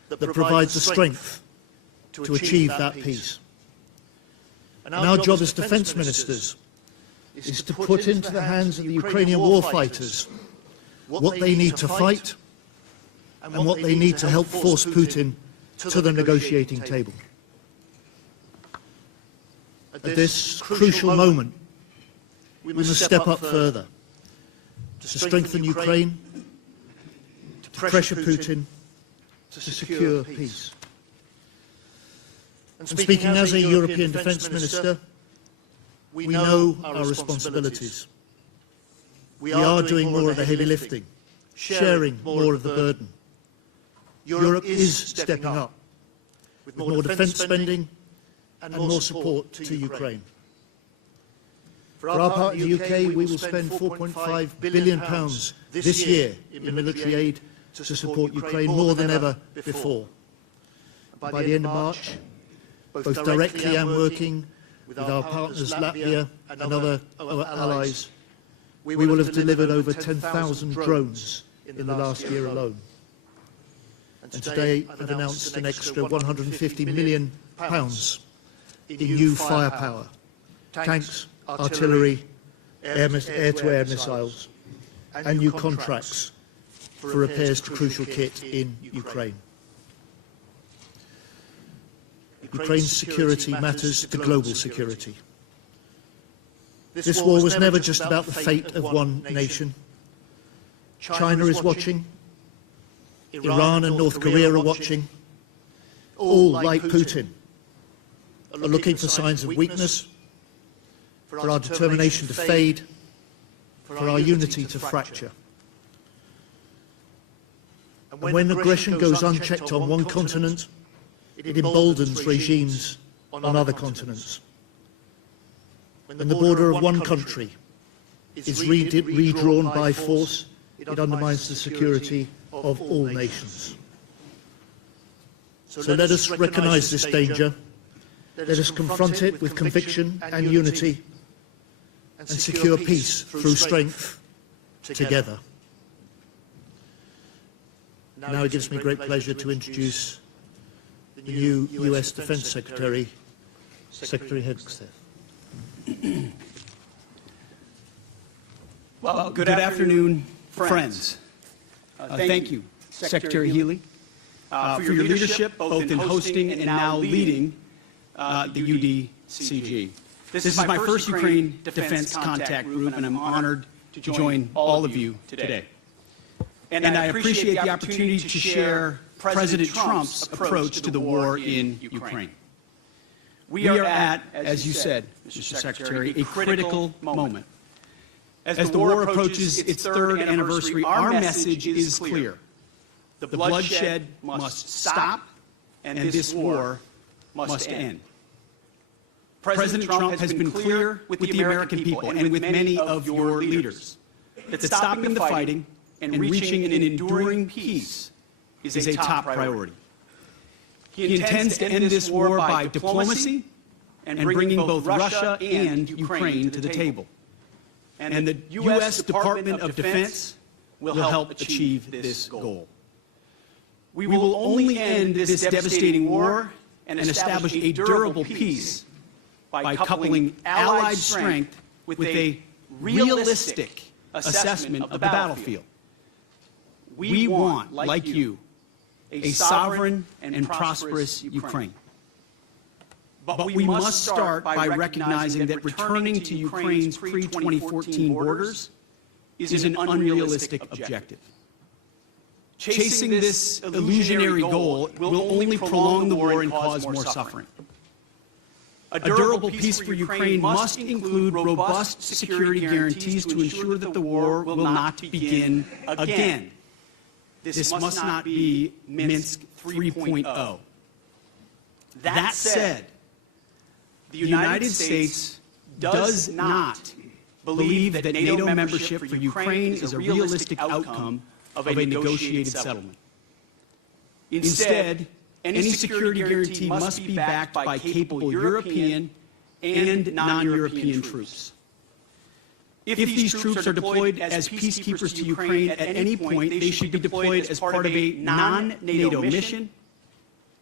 that provides the strength to achieve that peace. And our job as defence ministers is to put into the hands of the Ukrainian warfighters what they need to fight and what they need to help force Putin to the negotiating table. At this crucial moment, we must step up further to strengthen Ukraine, to pressure Putin, to secure peace. And speaking as a European Defence Minister, we know our responsibilities. We are doing more of the heavy lifting, sharing more of the burden. Europe is stepping up with more defence spending and more support to Ukraine. For our part in the UK, we will spend £4.5 billion this year in military aid to support Ukraine more than ever before. By the end of March, both directly and working with our partners Latvia and other allies, we will have delivered over 10,000 drones in the last year alone. And today I've announced an extra £150 million in new firepower, tanks, artillery, air-to-air missiles, and new contracts for repairs to crucial kit in Ukraine. Ukraine's security matters to global security. This war was never just about the fate of one nation. China is watching, Iran and North Korea are watching. All, like Putin, are looking for signs of weakness, for our determination to fade, for our unity to fracture. And when aggression goes unchecked on one continent, it emboldens regimes on other continents. When the border of one country is redrawn by force, it undermines the security of all nations. So let us recognise this danger, let us confront it with conviction and unity, and secure peace through strength together. Now it gives me great pleasure to introduce the new US Defence Secretary, Secretary Hegseth. Well, good afternoon, friends. Thank you, Secretary Healy, for your leadership both in hosting and now leading the UDCG. This is my first Ukraine Defense Contact Group, and I'm honored to join all of you today. And I appreciate the opportunity to share President Trump's approach to the war in Ukraine. We are at, as you said, Mr. Secretary, a critical moment. As the war approaches its third anniversary, our message is clear. The bloodshed must stop, and this war must end. President Trump has been clear with the American people and with many of your leaders that stopping the fighting and reaching an enduring peace is a top priority. He intends to end this war by diplomacy and bringing both Russia and Ukraine to the table. And the U.S. Department of Defense will help achieve this goal. We will only end this devastating war and establish a durable peace by coupling Allied strength with a realistic assessment of the battlefield. We want, like you, a sovereign and prosperous Ukraine. But we must start by recognizing that returning to Ukraine's pre-2014 borders is an unrealistic objective. Chasing this illusionary goal will only prolong the war and cause more suffering. A durable peace for Ukraine must include robust security guarantees to ensure that the war will not begin again. This must not be Minsk 3.0. That said, the United States does not believe that NATO membership for Ukraine is a realistic outcome of a negotiated settlement. Instead, any security guarantee must be backed by capable European and non-European troops. If these troops are deployed as peacekeepers to Ukraine at any point, they should be deployed as part of a non-NATO mission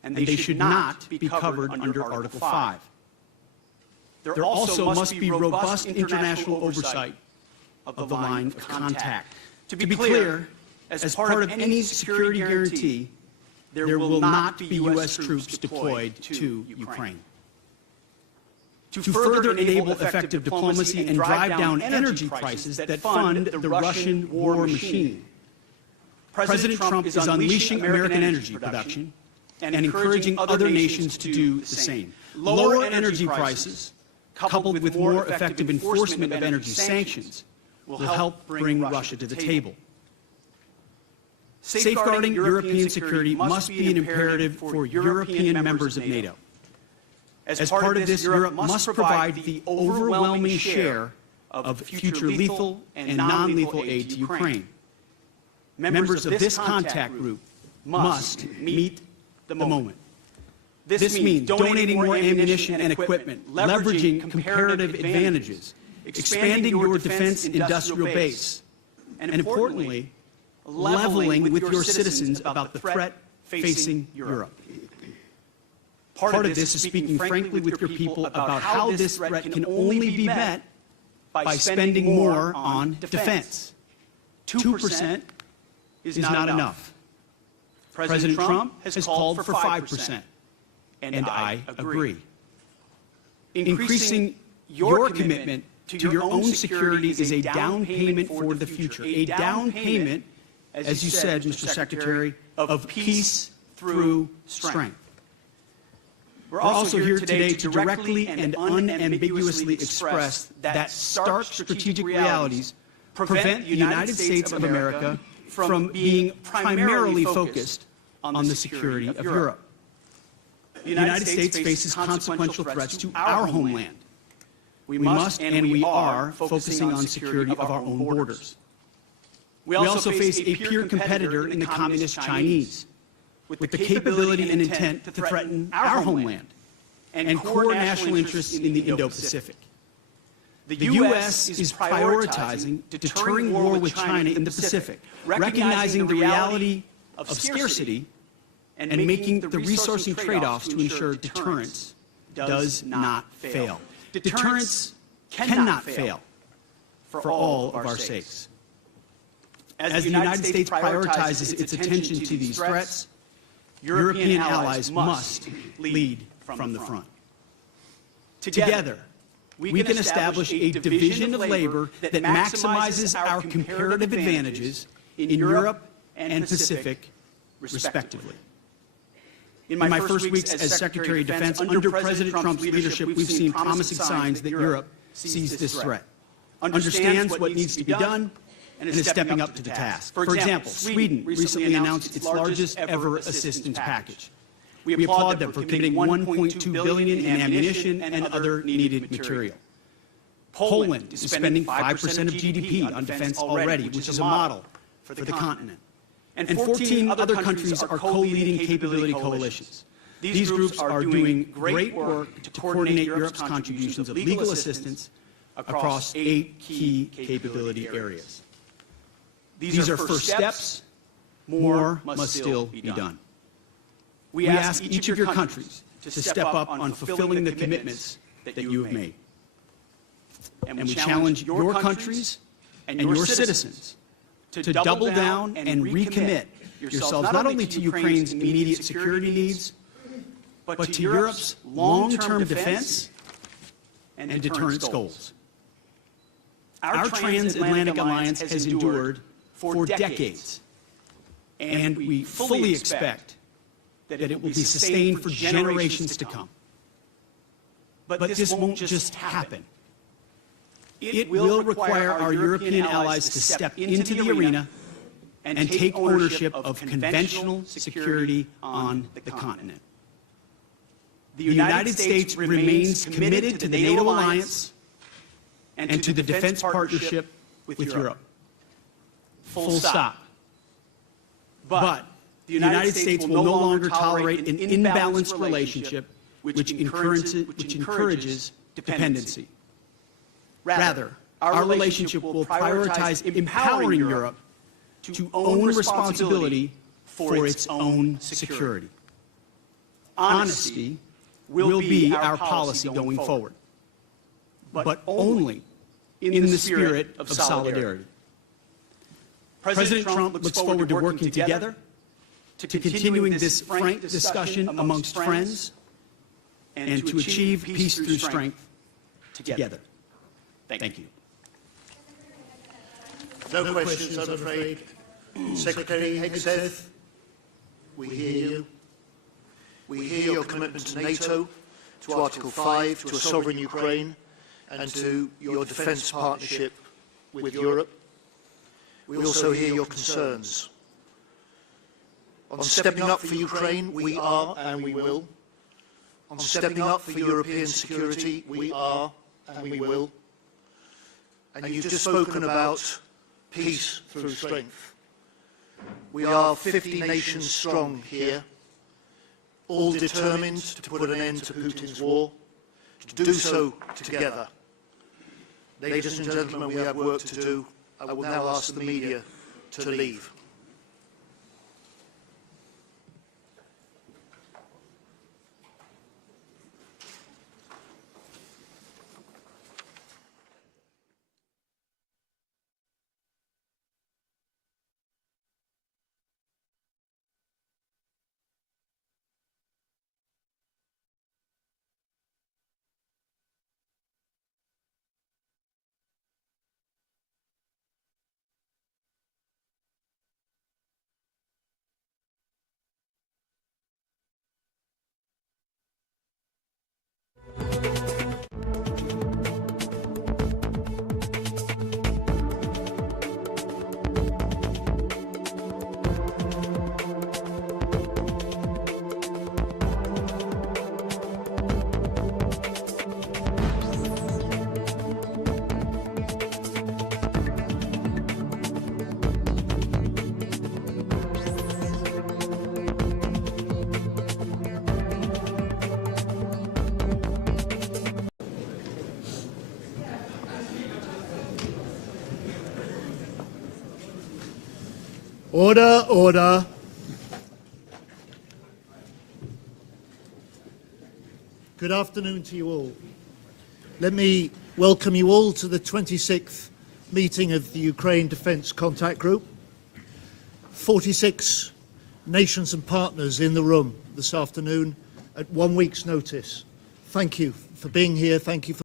and they should not be covered under Article 5. There also must be robust international oversight of the line of contact. To be clear, as part of any security guarantee, there will not be U.S. troops deployed to Ukraine. To further enable effective diplomacy and drive down energy prices that fund the Russian war machine, President Trump is unleashing American energy production and encouraging other nations to do the same. Lower energy prices, coupled with more effective enforcement of energy sanctions, will help bring Russia to the table. Safeguarding European security must be an imperative for European members of NATO. As part of this, Europe must provide the overwhelming share of future lethal and non-lethal aid to Ukraine. Members of this contact group must meet the moment. This means donating more ammunition and equipment, leveraging comparative advantages, expanding your defense industrial base, and importantly, leveling with your citizens about the threat facing Europe. Part of this is speaking frankly with your people about how this threat can only be met by spending more on defense. 2% is not enough. President Trump has called for 5%, and I agree. Increasing your commitment to your own security is a down payment for the future, a down payment, as you said, Mr. Secretary, of peace through strength. We're also here today to directly and unambiguously express that stark strategic realities prevent the United States of America from being primarily focused on the security of Europe. The United States faces consequential threats to our homeland. We must and we are focusing on security of our own borders. We also face a peer competitor in the Communist Chinese, with the capability and intent to threaten our homeland and core national interests in the Indo-Pacific. The U.S. is prioritizing deterring war with China in the Pacific, recognizing the reality of scarcity and making the resourcing trade-offs to ensure deterrence does not fail. Deterrence cannot fail for all of our sakes. As the United States prioritizes its attention to these threats, European allies must lead from the front. Together, we can establish a division of labor that maximizes our comparative advantages in Europe and Pacific, respectively. In my first weeks as Secretary of Defense under President Trump's leadership, we've seen promising signs that Europe sees this threat, understands what needs to be done, and is stepping up to the task. For example, Sweden recently announced its largest ever assistance package. We applaud them for committing $1.2 billion in ammunition and other needed material. Poland is spending 5% of GDP on defense already, which is a model for the continent. And 14 other countries are co-leading capability coalitions. These groups are doing great work to coordinate Europe's contributions of legal assistance across 8 key capability areas. These are first steps. More must still be done. We ask each of your countries to step up on fulfilling the commitments that you have made. And we challenge your countries and your citizens to double down and recommit yourselves not only to Ukraine's immediate security needs, but to Europe's long-term defense and deterrence goals. Our transatlantic alliance has endured for decades, and we fully expect that it will be sustained for generations to come. But this won't just happen. It will require our European allies to step into the arena and take ownership of conventional security on the continent. The United States remains committed to the NATO alliance and to the defense partnership with Europe. Full stop. But the United States will no longer tolerate an imbalanced relationship which encourages dependency. Rather, our relationship will prioritize empowering Europe to own responsibility for its own security. honesty will be our policy going forward, but only in the spirit of solidarity. President Trump looks forward to working together, to continuing this frank discussion amongst friends, and to achieve peace through strength together. Thank you. No questions, I'm afraid. Secretary Hegseth, we hear you. We hear your commitment to NATO, to Article 5, to a sovereign Ukraine, and to your defence partnership with Europe. We also hear your concerns. On stepping up for Ukraine, we are and we will. On stepping up for European security, we are and we will. And you've just spoken about peace through strength. We are 50 nations strong here, all determined to put an end to Putin's war, to do so together. Ladies and gentlemen, we have work to do. I will now ask the media to leave. Order, order. Good afternoon to you all. Let me welcome you all to the 26th meeting of the Ukraine Defence Contact Group. 46 nations and partners in the room this afternoon at 1 week's notice. Thank you for being here. Thank you for